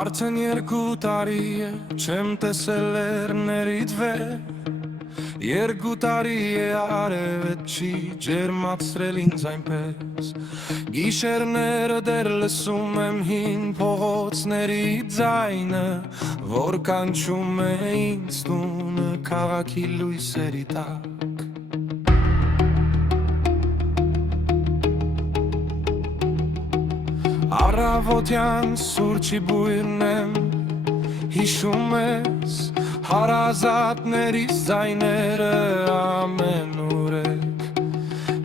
Արդեն 2 տարի է չեմ տեսել լեռներից վեր 2 տարի է արևետ չի ջերմացրել ինձ այնպես Գիշերները դեռ լսում եմ հին փողոցների ձայնը Որ կանչում է ինձ տունը քաղաքի լույսերի տակ Առավոտյան սուրճի բույրն եմ հիշում ես Հարազատների զայները ամենուրեք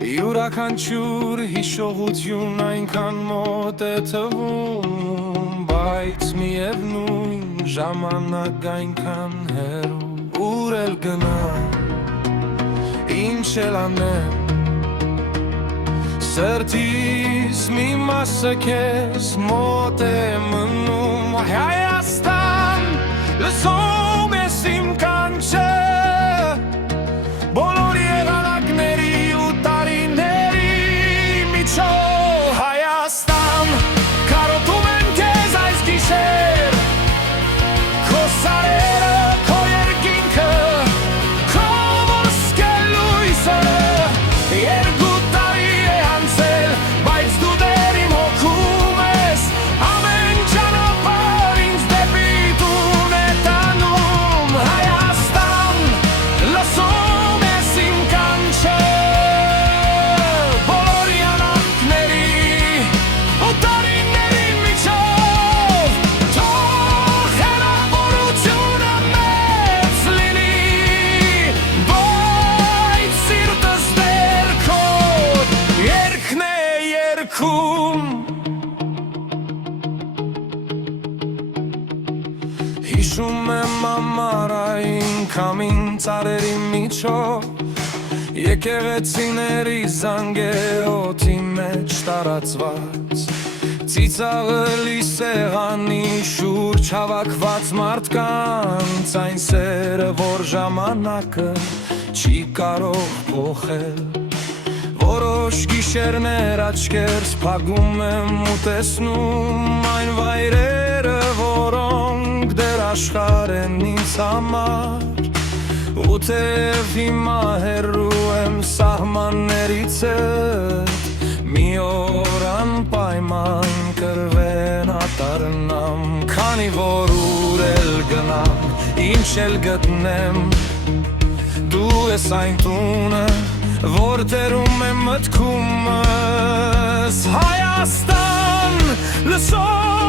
Յուրաքանչյուր հիշողություն այնքան մոտ է թվում Բայց միևնույն ժամանակ այնքան հեռու Ուր էլ գնամ, ինչ էլ անեմ Սրտիս մի մասը քեզ մոտ է մնում Հայաստան, լսում ես իմ կանչը Բոլոր եղանակների ու տարիների միջով Հայաստան, կարոտում եմ քեզ այս գիշեր Քո սարերը, քո երկինքը, քո ոսկե լույսը Հիշում եմ ամառային քամին ծառերի միջով Եկեղեցիների զանգերոթի մեջ տարածված Ծիծաղելի սեղանի շուրջ հավաքված մարդկանց Այն սերը, որ ժամանակը չի կարող փոխել Որոշ գիշերներ աչքերս փակում եմ ու տեսնում Այն վայրերը, որոնք դեռ աշխարհ են ինձ համար Ու թեև հիմա հեռու եմ սահմաններից Մի օր անպայման կրվենադառնամ Քանի որ ուր էլ գնամ, ինչ էլ գտնեմ Դու ես այն տունը Որ տերում եմ մտքումս Հայաստան, լսող